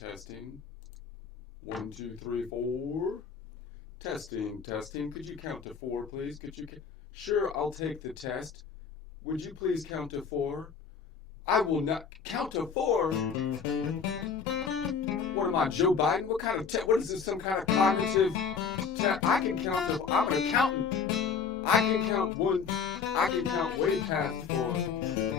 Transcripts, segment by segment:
Testing. 1, 2, 3, 4. Testing, testing. Could you count to 4, please? Could you? Sure, I'll take the test. Would you please count to 4? I will not count to 4. What am I, Joe Biden? What kind of what is this? Some kind of cognitive test? I can count to. I'm an accountant. I can count 1. I can count way past 4.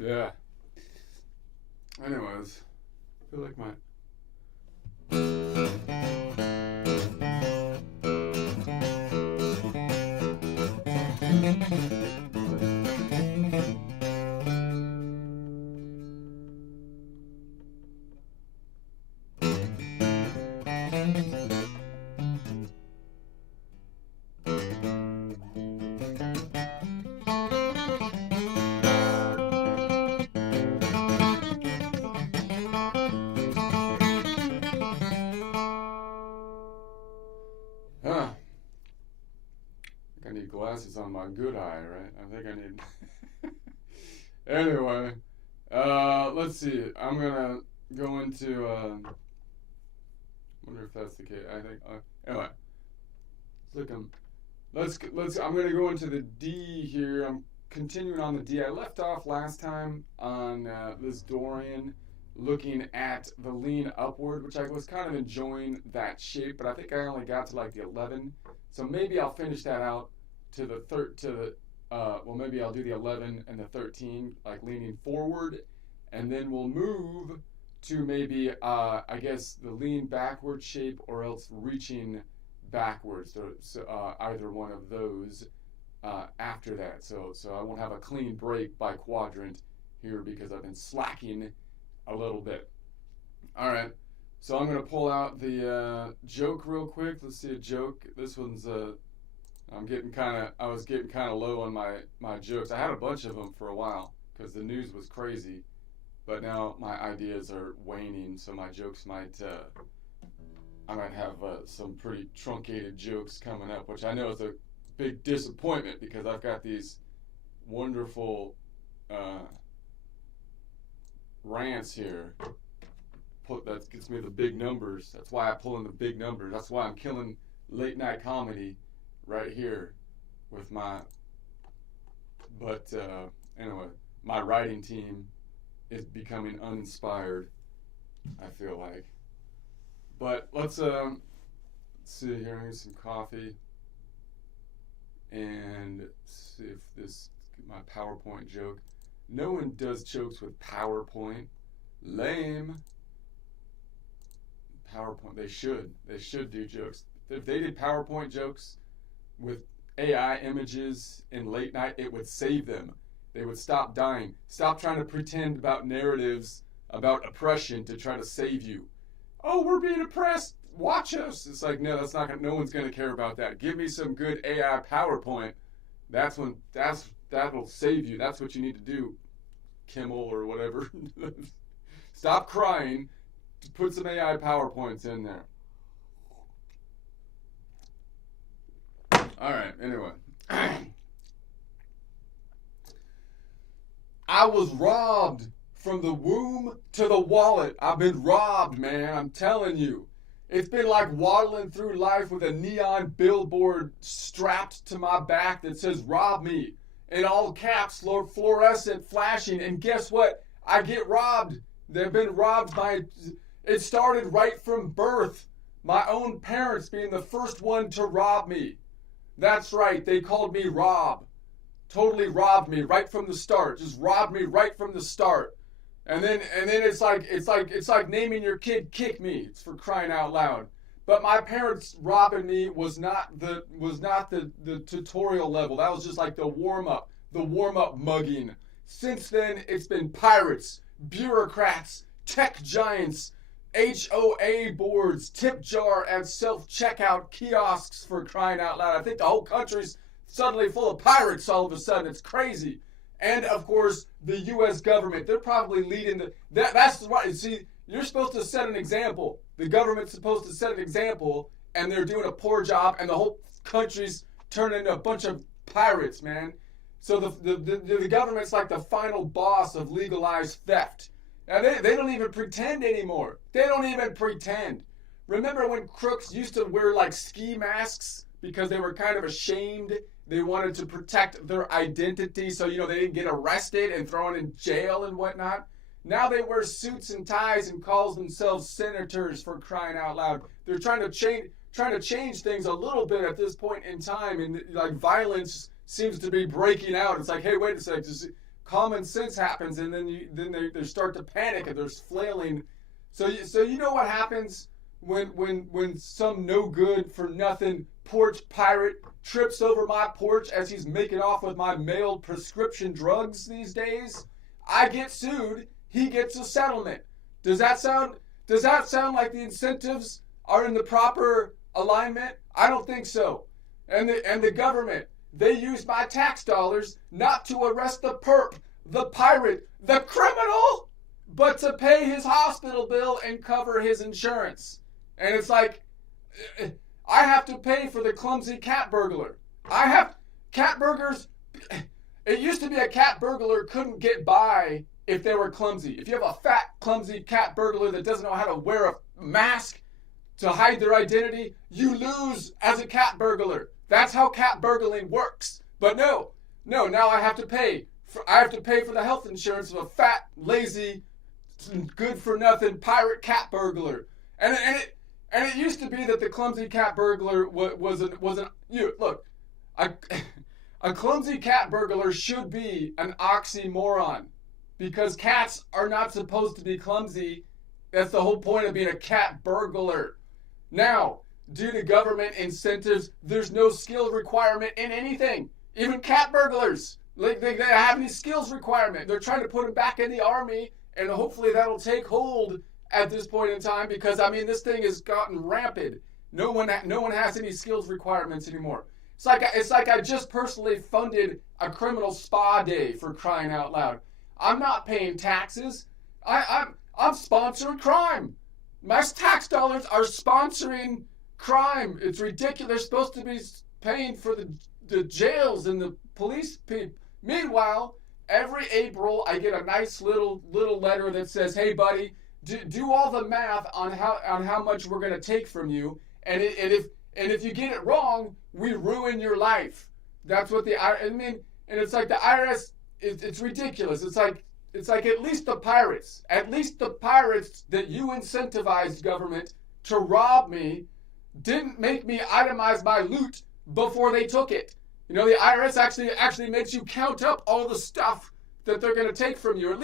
Yeah. Anyways, I feel like my huh. I need glasses on my good eye, right? I think I need. Anyway, let's see. I'm gonna go into. Wonder if that's the case. I think. Anyway, let's look. Let's. I'm gonna go into the D here. I'm continuing on the D. I left off last time on this Dorian, looking at the lean upward, which I was kind of enjoying that shape, but I think I only got to like the 11. So maybe I'll finish that out to the well, maybe I'll do the 11 and the 13, like leaning forward, and then we'll move to maybe, I guess, the lean backward shape, or else reaching backwards. So either one of those after that. So I won't have a clean break by quadrant here because I've been slacking a little bit. All right. So I'm going to pull out the joke real quick. Let's see a joke. This one's I was getting kind of low on my jokes. I had a bunch of them for a while because the news was crazy, but now my ideas are waning, so my jokes I might have some pretty truncated jokes coming up, which I know is a big disappointment because I've got these wonderful rants here. That gets me the big numbers. That's why I pull in the big numbers. That's why I'm killing late night comedy right here with my. But anyway, my writing team is becoming uninspired, I feel like. But let's see here. Here's some coffee, and see if my PowerPoint joke. No one does jokes with PowerPoint. Lame. PowerPoint. They should. They should do jokes. If they did PowerPoint jokes with AI images in late night, it would save them. They would stop dying. Stop trying to pretend about narratives about oppression to try to save you. Oh, we're being oppressed. Watch us. It's like, no, that's not gonna, no one's gonna care about that. Give me some good AI PowerPoint. That'll save you. That's what you need to do, Kimmel or whatever. Stop crying. Put some AI PowerPoints in there. All right, anyway. I was robbed from the womb to the wallet. I've been robbed, man. I'm telling you. It's been like waddling through life with a neon billboard strapped to my back that says, rob me. In all caps, fluorescent, flashing. And guess what? I get robbed. They've been robbed by... It started right from birth. My own parents being the first one to rob me. That's right. They called me Rob. Totally robbed me right from the start. Just robbed me right from the start. And then it's like naming your kid Kick Me. It's for crying out loud. But my parents robbing me was not the tutorial level. That was just like the warm up mugging. Since then, it's been pirates, bureaucrats, tech giants, HOA boards, tip jar and self-checkout kiosks, for crying out loud. I think the whole country's suddenly full of pirates all of a sudden. It's crazy. And, of course, the U.S. government. They're probably leading the... That's right. See, you're supposed to set an example. The government's supposed to set an example, and they're doing a poor job, and the whole country's turning into a bunch of pirates, man. So the government's like the final boss of legalized theft. Now, they don't even pretend anymore. They don't even pretend. Remember when crooks used to wear, like, ski masks because they were kind of ashamed? They wanted to protect their identity so, they didn't get arrested and thrown in jail and whatnot. Now they wear suits and ties and calls themselves senators, for crying out loud. They're trying to change things a little bit at this point in time, and like violence seems to be breaking out. It's like, hey, wait a second, just common sense happens, and then they start to panic and there's flailing. So you know what happens when some no good for nothing porch pirate trips over my porch as he's making off with my mailed prescription drugs these days? I get sued. He gets a settlement. Does that sound like the incentives are in the proper alignment? I don't think so. And the government, they use my tax dollars not to arrest the perp, the pirate, the criminal, but to pay his hospital bill and cover his insurance. And it's like, I have to pay for the clumsy cat burglar. Cat burglars, it used to be a cat burglar couldn't get by if they were clumsy. If you have a fat, clumsy cat burglar that doesn't know how to wear a mask to hide their identity, you lose as a cat burglar. That's how cat burgling works. But no, now I have to pay. I have to pay for the health insurance of a fat, lazy, good-for-nothing pirate cat burglar. And it used to be that the clumsy cat burglar a clumsy cat burglar should be an oxymoron, because cats are not supposed to be clumsy. That's the whole point of being a cat burglar. Now, due to government incentives, there's no skill requirement in anything. Even cat burglars, they have any skills requirement. They're trying to put them back in the army, and hopefully that'll take hold at this point in time, because this thing has gotten rampant. No one has any skills requirements anymore. It's like I just personally funded a criminal spa day, for crying out loud. I'm not paying taxes. I'm sponsoring crime. My tax dollars are sponsoring crime. It's ridiculous. They're supposed to be paying for the jails and the police people. Meanwhile, every April I get a nice little letter that says, "Hey, buddy, do all the math on how much we're going to take from you, and if you get it wrong, we ruin your life." That's what and it's like the IRS. It's ridiculous. It's like at least the pirates that you incentivized, government, to rob me, didn't make me itemize my loot before they took it. The IRS actually makes you count up all the stuff that they're going to take from you. At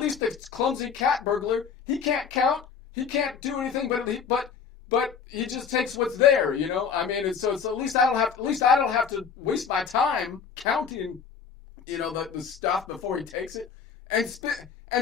least the clumsy cat burglar, he can't count, he can't do anything, but he just takes what's there, you know. I mean, so it's at least I don't have to waste my time counting, you know, the stuff before he takes it. And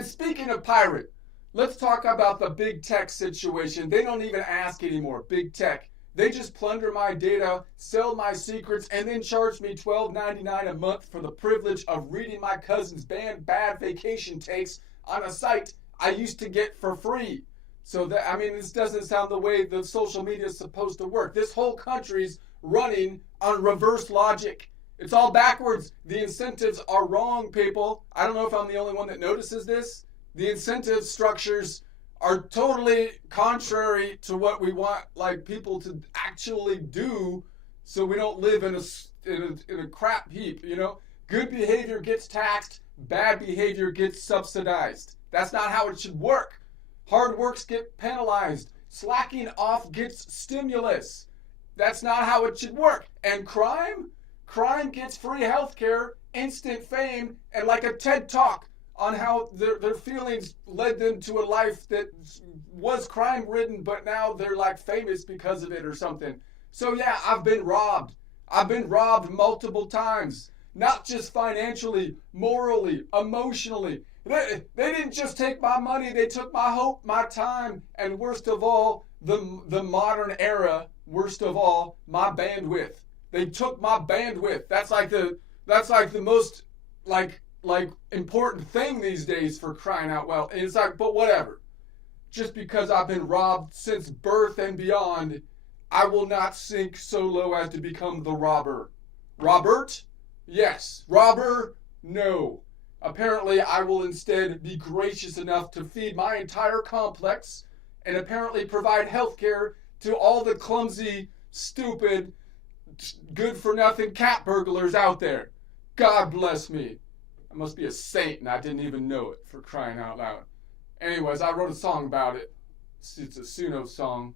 speaking of pirate, let's talk about the big tech situation. They don't even ask anymore. Big tech. They just plunder my data, sell my secrets, and then charge me $12.99 a month for the privilege of reading my cousin's bad vacation takes on a site I used to get for free. So that, I mean, this doesn't sound the way the social media is supposed to work. This whole country's running on reverse logic. It's all backwards. The incentives are wrong, people. I don't know if I'm the only one that notices this. The incentive structures are totally contrary to what we want, like, people to actually do, so we don't live in a crap heap, you know? Good behavior gets taxed, bad behavior gets subsidized. That's not how it should work. Hard works get penalized. Slacking off gets stimulus. That's not how it should work. And crime gets free healthcare, instant fame, and like a TED Talk on how their feelings led them to a life that was crime-ridden, but now they're like famous because of it or something. So yeah, I've been robbed. I've been robbed multiple times. Not just financially, morally, emotionally. They didn't just take my money, they took my hope, my time, and worst of all, the modern era, worst of all, my bandwidth. They took my bandwidth. That's like the most like important thing these days, for crying out loud. And it's like, but whatever. Just because I've been robbed since birth and beyond, I will not sink so low as to become the robber. Robert? Yes. Robber? No. Apparently, I will instead be gracious enough to feed my entire complex and apparently provide health care to all the clumsy, stupid, good-for-nothing cat burglars out there. God bless me. I must be a saint and I didn't even know it, for crying out loud. Anyways, I wrote a song about it. It's a Suno song.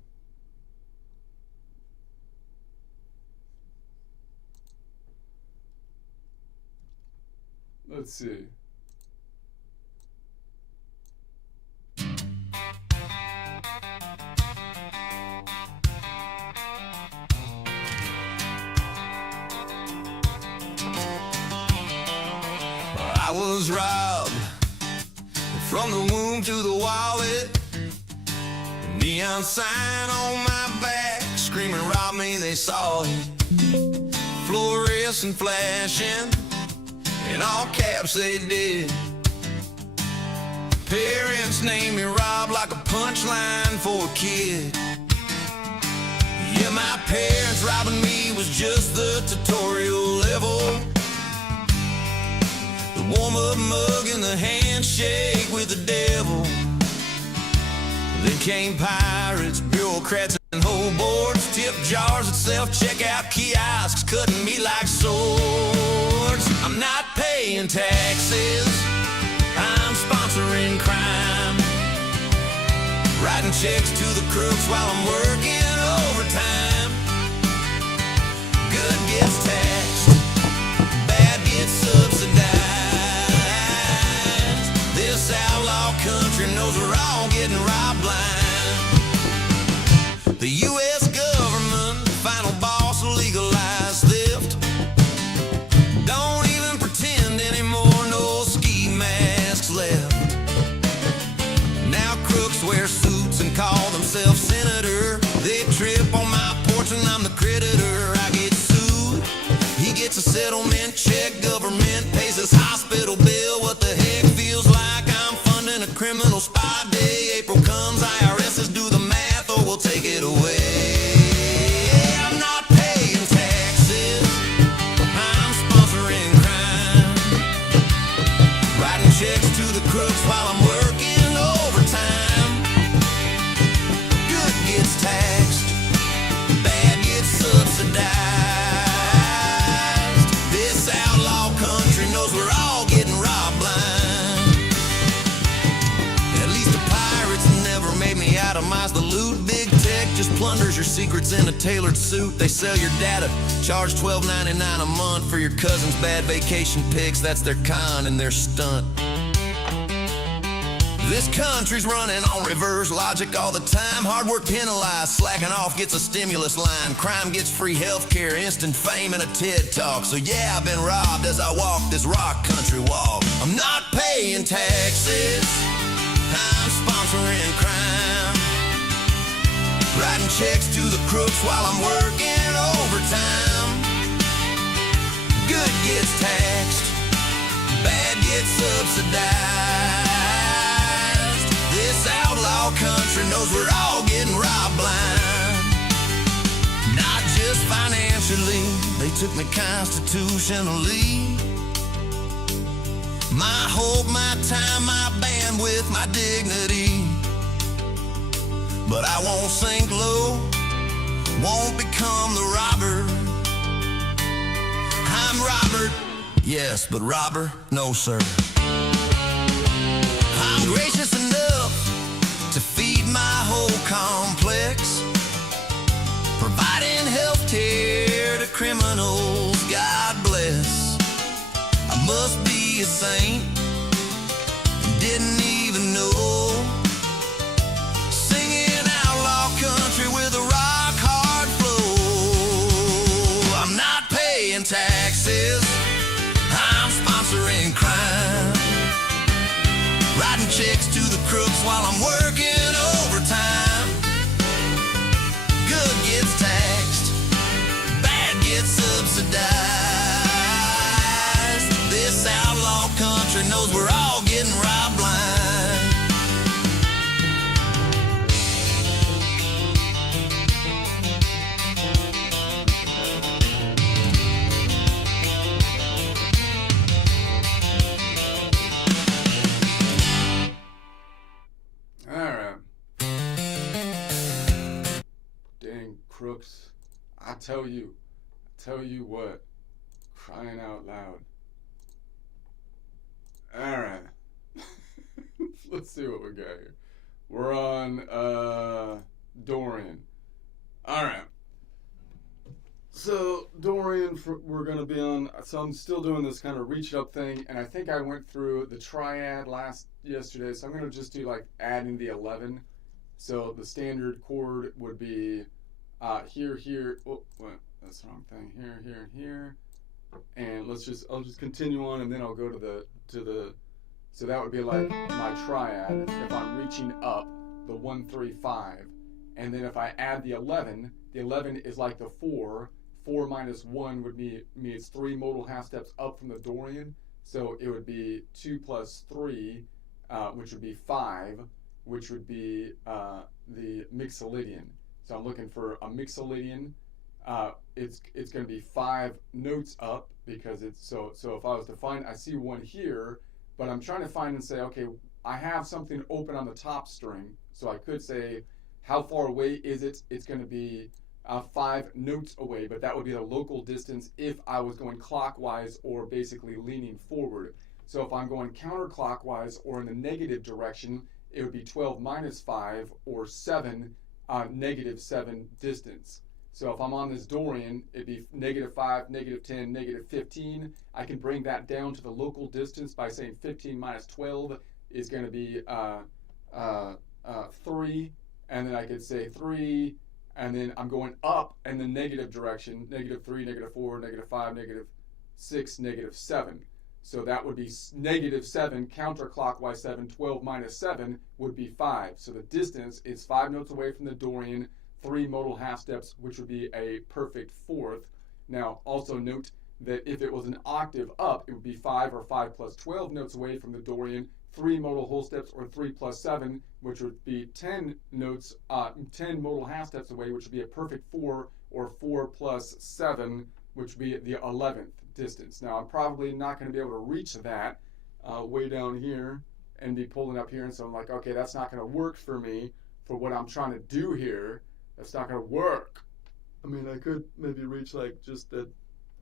Let's see. I was robbed from the womb to the wallet. Neon sign on my back, screaming rob me, they saw it. Fluorescent flashing, in all caps they did. Parents named me Rob like a punchline for a kid. Yeah, my parents robbing me was just the tutorial level. The warm-up mug and the handshake with the devil. Then came pirates, bureaucrats and hoboards, tip jars at self-checkout kiosks, cutting me like swords. I'm not paying taxes, I'm sponsoring crime, writing checks to the crooks while I'm working overtime. Good gets taxed, bad gets subsidized. This outlaw country knows we're all getting robbed blind. The U.S. government, final boss, legalized theft. Don't even pretend anymore, no ski masks left. Now crooks wear suits and call themselves senator. They trip on my porch and I'm the creditor. I get sued, he gets a settlement check. Government pays his hospital bill. What the heck, feels like I'm funding a criminal spy day. April comes, IRS's do the math or we'll take it away. I'm not paying taxes, I'm sponsoring crime, writing checks to the crooks while I'm working overtime. Good gets taxed, bad gets subsidized. This outlaw country knows we're all getting robbed blind. At least the pirates never made me itemize the loot big tech just plunders your secrets in a tailored suit. They sell your data, charge $12.99 a month for your cousin's bad vacation pics. That's their con and their stunt. This country's running on reverse logic all the time. Hard work penalized, slacking off gets a stimulus line. Crime gets free healthcare, instant fame, and a TED Talk. So yeah, I've been robbed as I walk this rock country walk. I'm not paying taxes, I'm sponsoring crime, writing checks to the crooks while I'm working overtime. Good gets taxed, bad gets subsidized. This outlaw country knows we're all getting robbed blind. Not just financially, they took me constitutionally. My hope, my time, my bandwidth, my dignity. But I won't sink low, won't become the robber. I'm Robert, yes, but robber, no sir. I'm gracious enough to feed my whole complex, providing health care to criminals, God bless. I must be a saint, didn't even know. Singing outlaw country with a rock hard flow. I'm not paying taxes, I'm sponsoring crime, writing checks to the crooks while I'm working overtime. Good gets taxed, bad gets subsidized. This outlaw country knows we're all getting robbed blind. Alright. Dang crooks. I tell you what. Crying out loud. Alright. Let's see what we got here. We're on Dorian. Alright. So Dorian, we're going to be on, so I'm still doing this kind of reach up thing, and I think I went through the triad yesterday, so I'm going to just do like adding the 11. So the standard chord would be here, here, oh, what, that's the wrong thing, here, here, and here, and I'll just continue on, and then I'll go to the, so that would be like my triad if I'm reaching up, the 1, 3, 5, and then if I add the 11 is like the 4 minus 1 would means 3 modal half steps up from the Dorian, so it would be 2 plus 3, which would be 5, which would be the Mixolydian. So I'm looking for a Mixolydian. It's going to be 5 notes up because it's so if I was to find, I see one here, but I'm trying to find and say, okay, I have something open on the top string, so I could say, how far away is it? It's going to be 5 notes away, but that would be the local distance if I was going clockwise or basically leaning forward. So if I'm going counterclockwise or in the negative direction, it would be 12 minus 5 or 7, negative 7 distance. So if I'm on this Dorian, it'd be -5, -10, -15. I can bring that down to the local distance by saying 15 minus 12 is going to be 3, and then I could say 3, and then I'm going up in the negative direction, -3, -4, -5, -6, -7. So that would be -7, counterclockwise 7, 12 minus 7 would be 5. So the distance is 5 notes away from the Dorian, 3 modal half steps, which would be a perfect fourth. Now, also note that if it was an octave up, it would be 5 or 5 plus 12 notes away from the Dorian, 3 modal whole steps, or 3 plus 7, which would be 10 notes, 10 modal half steps away, which would be a perfect 4, or 4 plus 7, which would be the 11th distance. Now, I'm probably not going to be able to reach that way down here and be pulling up here, and so I'm like, okay, that's not going to work for me for what I'm trying to do here. That's not going to work. I mean, I could maybe reach like just those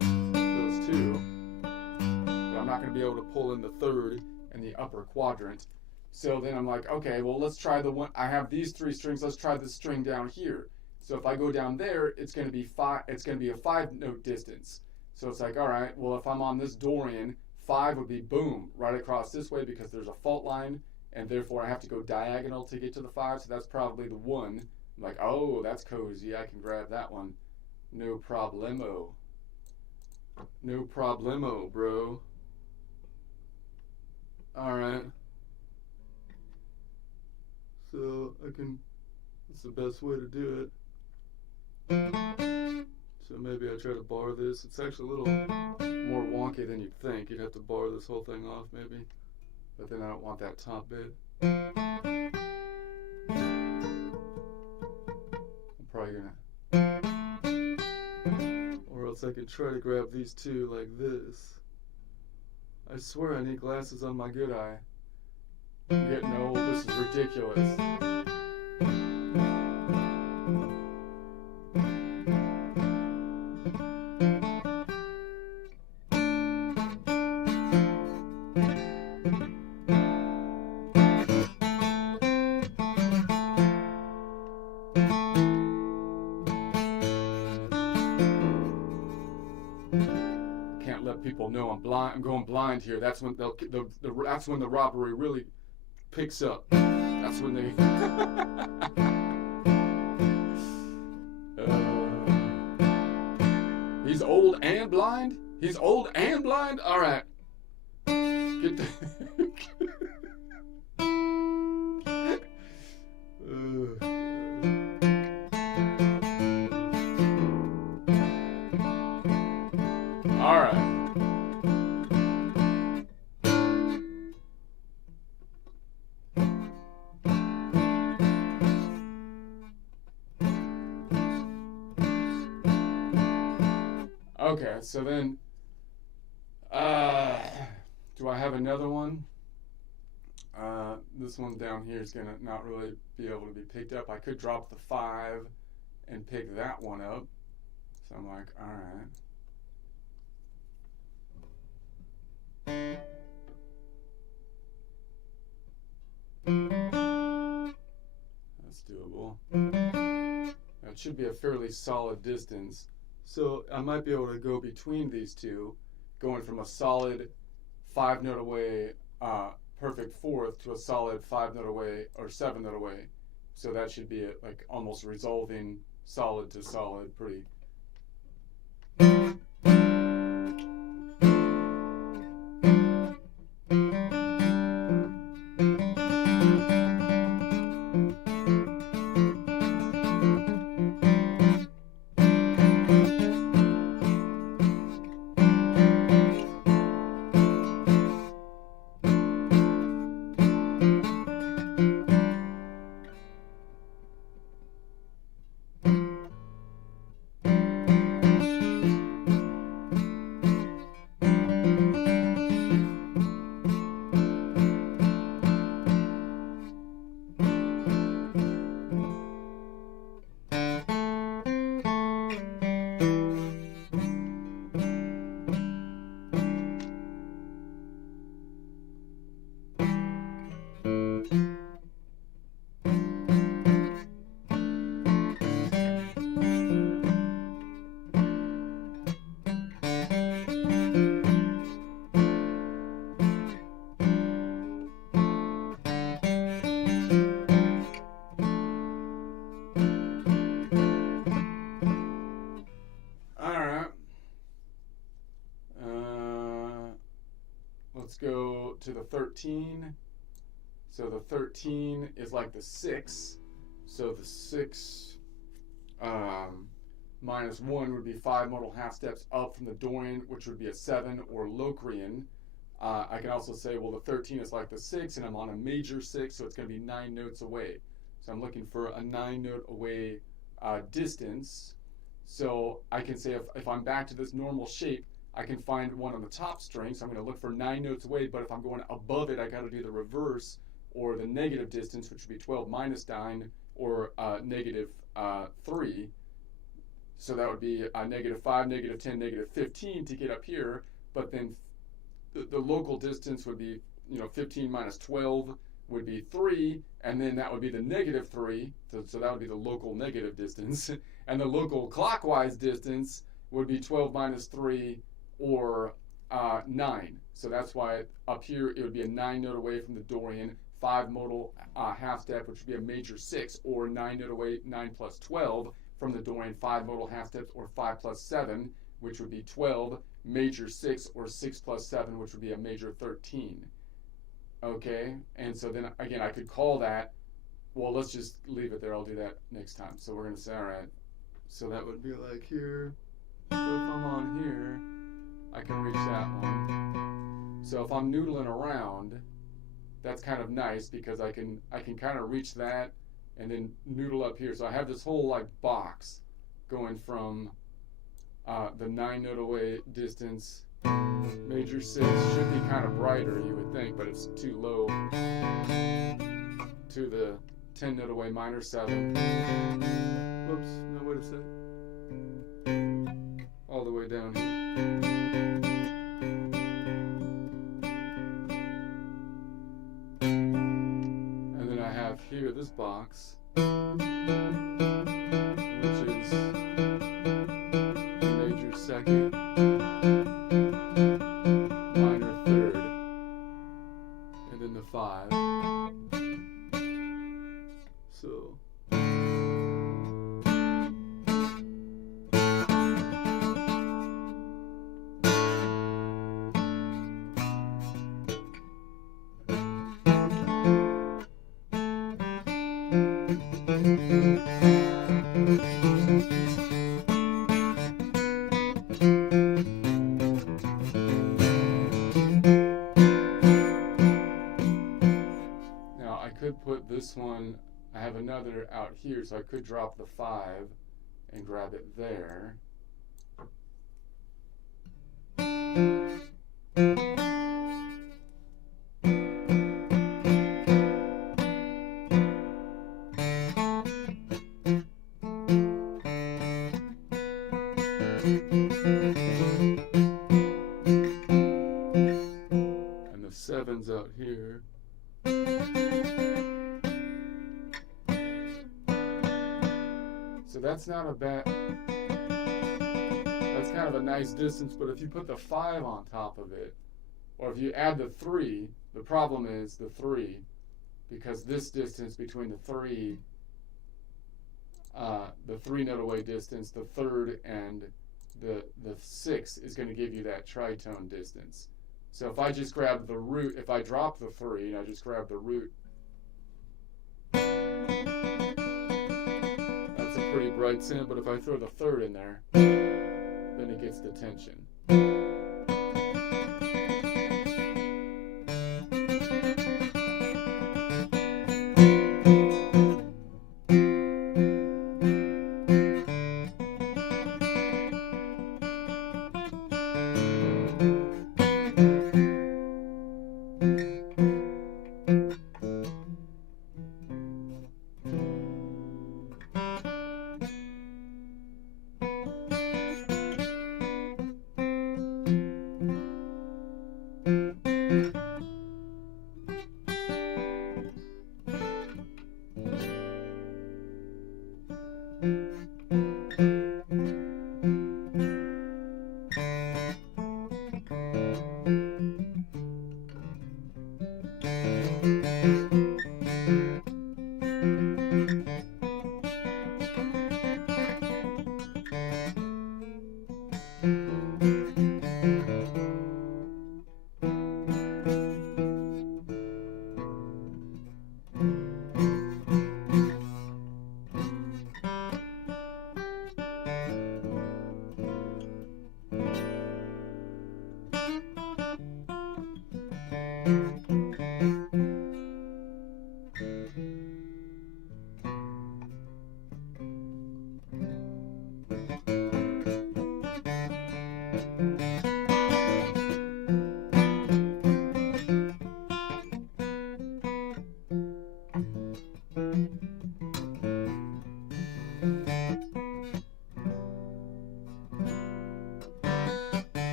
2, but I'm not going to be able to pull in the 3rd and the upper quadrant. So then I'm like, okay, well, let's try the one. I have these 3 strings. Let's try this string down here. So if I go down there, it's going to be a 5-note distance. So it's like, all right, well, if I'm on this Dorian, 5 would be boom, right across this way because there's a fault line, and therefore I have to go diagonal to get to the 5, so that's probably the 1. I'm like, oh, that's cozy, I can grab that one. No problemo. No problemo, bro. Alright. So, that's the best way to do it. So maybe I try to bar this. It's actually a little more wonky than you'd think. You'd have to bar this whole thing off, maybe. But then I don't want that top bit. I'm probably gonna... Or else I could try to grab these two like this. I swear I need glasses on my good eye. I'm getting old. This is ridiculous. People know I'm blind. I'm going blind here. That's when that's when the robbery really picks up. That's when they. He's old and blind. He's old and blind. All right. Get the. All right. Okay, so then, do I have another one? This one down here is gonna not really be able to be picked up. I could drop the 5 and pick that one up. So I'm like, all right. That's doable. That should be a fairly solid distance. So I might be able to go between these two, going from a solid 5-note away perfect fourth to a solid 5-note away or 7-note away. So that should be like almost resolving solid to solid pretty. Let's go to the 13. So the 13 is like the 6. So the 6 minus 1 would be 5 modal half steps up from the Dorian, which would be a 7, or Locrian. I can also say, well, the 13 is like the 6, and I'm on a major 6, so it's going to be 9 notes away. So I'm looking for a 9-note away distance. So I can say if I'm back to this normal shape, I can find one on the top string, so I'm going to look for 9 notes away, but if I'm going above it, I got to do the reverse, or the negative distance, which would be 12 minus 9, or negative 3. So that would be negative 5, negative 10, negative 15 to get up here, but then the local distance would be 15 minus 12, would be 3, and then that would be the negative 3, so that would be the local negative distance, and the local clockwise distance would be 12 minus 3, or 9. So that's why up here it would be a 9 note away from the Dorian, 5 modal half step, which would be a major 6, or 9 note away, 9 plus 12 from the Dorian, 5 modal half steps, or 5 plus 7, which would be 12, major 6, or 6 plus 7, which would be a major 13. Okay, and so then again, I could call that, well, let's just leave it there. I'll do that next time. So we're going to say, all right, so that would be like here. So if I'm on here, I can reach that one. So if I'm noodling around, that's kind of nice because I can kind of reach that and then noodle up here. So I have this whole like box going from the 9 note away distance. Major 6 should be kind of brighter, you would think, but it's too low, to the 10 note away minor 7. Whoops, no, wait a sec. All the way down here. And then I have here this box, which is major 2nd, minor 3rd, and then the 5. So now I could put this one, I have another out here, so I could drop the 5 and grab it there. And the 7's out here. So that's not a bad, that's kind of a nice distance, but if you put the 5 on top of it, or if you add the 3, the problem is the 3, because this distance between the 3 note away distance, the 3rd and the 6 is going to give you that tritone distance. So if I just grab the root, if I drop the 3 and I just grab the root, that's a pretty bright sound, but if I throw the 3rd in there, then it gets the tension.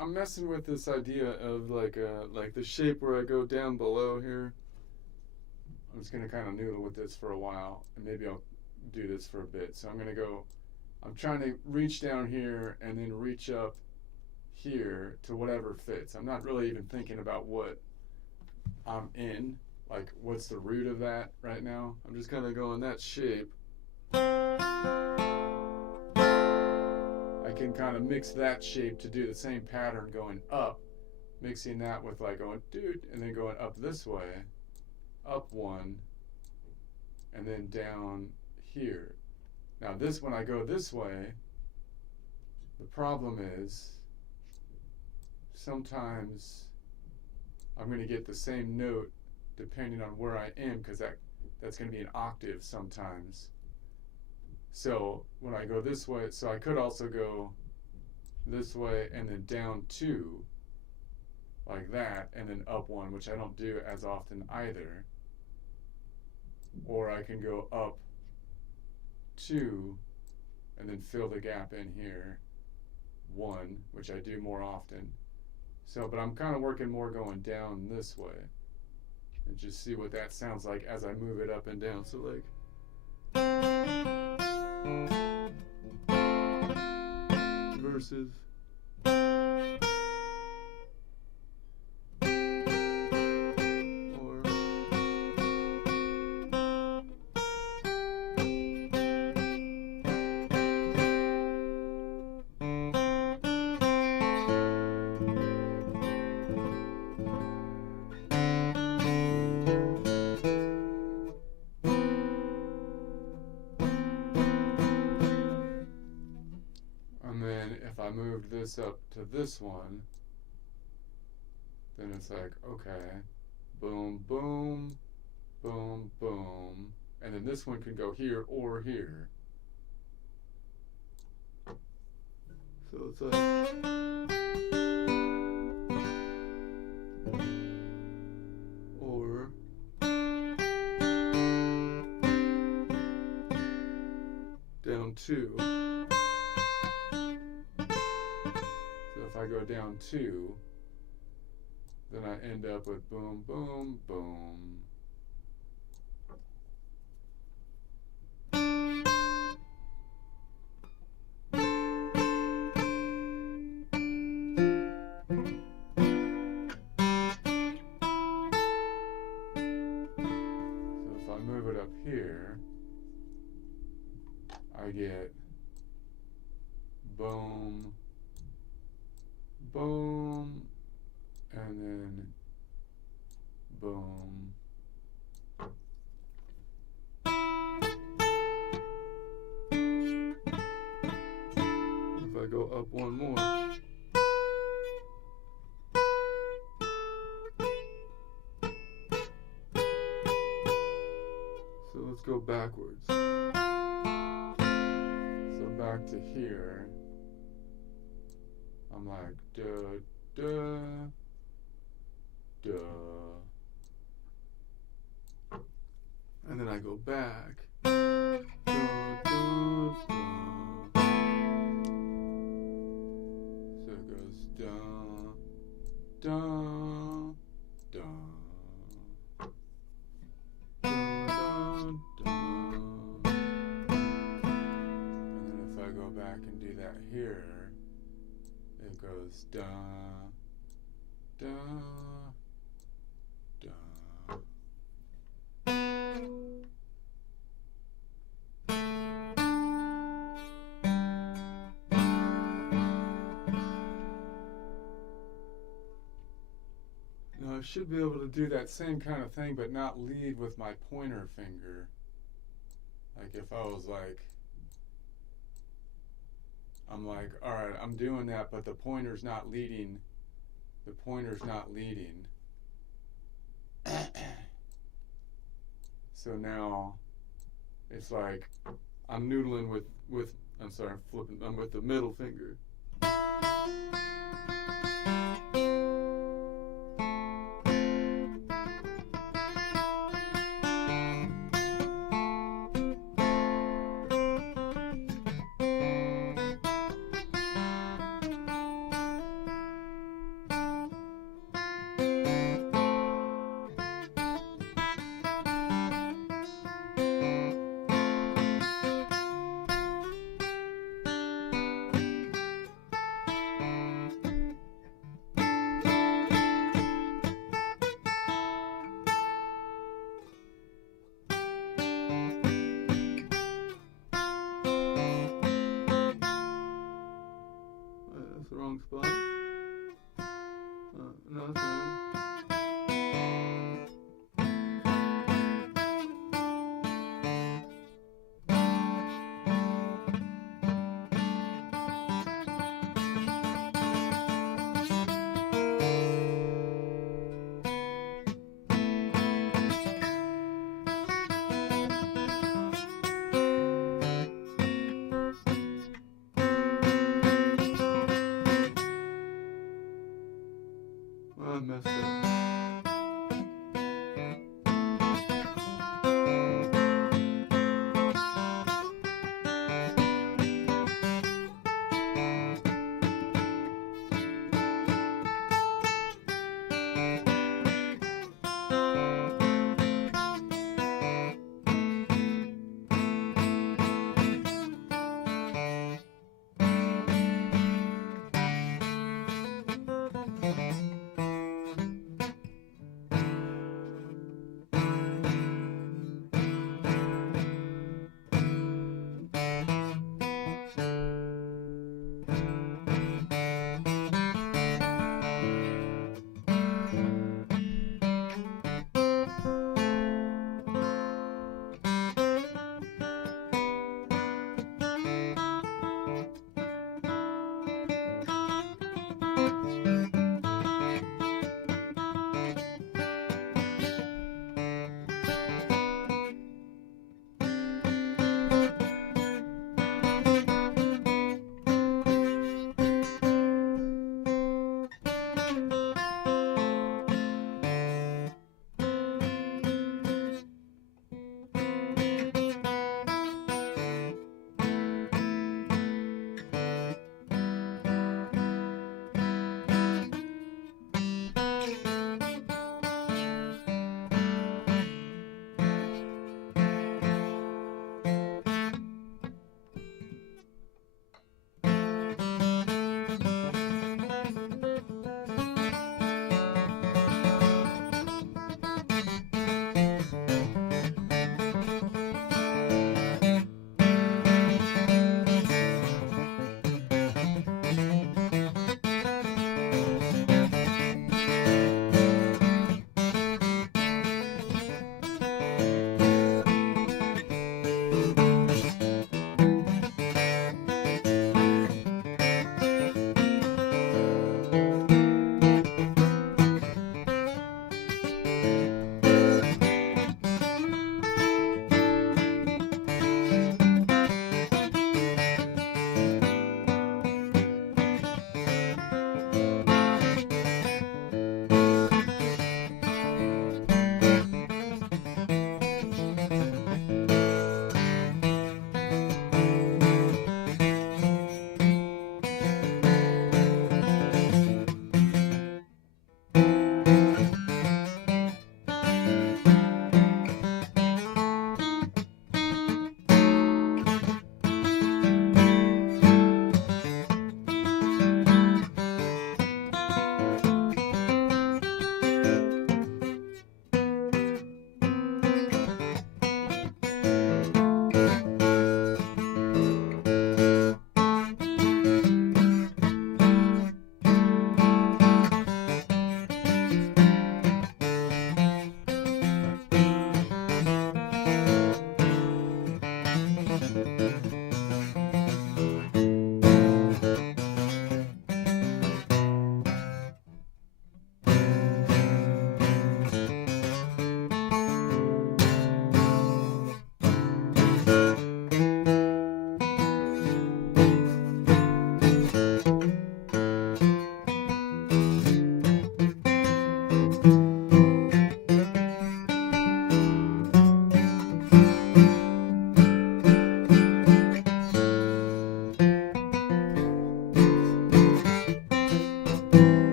I'm messing with this idea of like the shape where I go down below here. I'm just gonna kind of noodle with this for a while, and maybe I'll do this for a bit. So I'm trying to reach down here and then reach up here to whatever fits. I'm not really even thinking about what I'm in, like what's the root of that right now. I'm just kind of going that shape. I can kind of mix that shape to do the same pattern going up, mixing that with like going dude, and then going up this way, up one, and then down here. Now this, when I go this way, the problem is sometimes I'm going to get the same note depending on where I am, because that's going to be an octave sometimes. So when I go this way, so I could also go this way and then down two, like that, and then up one, which I don't do as often either. Or I can go up two and then fill the gap in here, one, which I do more often. So, but I'm kind of working more going down this way, and just see what that sounds like as I move it up and down. So like, versus I moved this up to this one, then it's like, okay, boom, boom, boom, boom, and then this one can go here or here. So it's like, or down two. I go down 2, then I end up with boom, boom, boom. So if I move it up here, I get boom, boom, and then boom. If I go up one more, so let's go backwards. So back to here, I'm like duh, duh, duh. And then I go back. Duh, duh, duh. So it goes duh, duh, duh. Back and do that here, it goes da, da, da. Now I should be able to do that same kind of thing, but not lead with my pointer finger. Like if I was like, I'm like, all right, I'm doing that, but the pointer's not leading. The pointer's not leading. So now it's like I'm noodling with I'm sorry, I'm flipping. I'm with the middle finger. That's the wrong spot. No, that's right. Well, I messed up.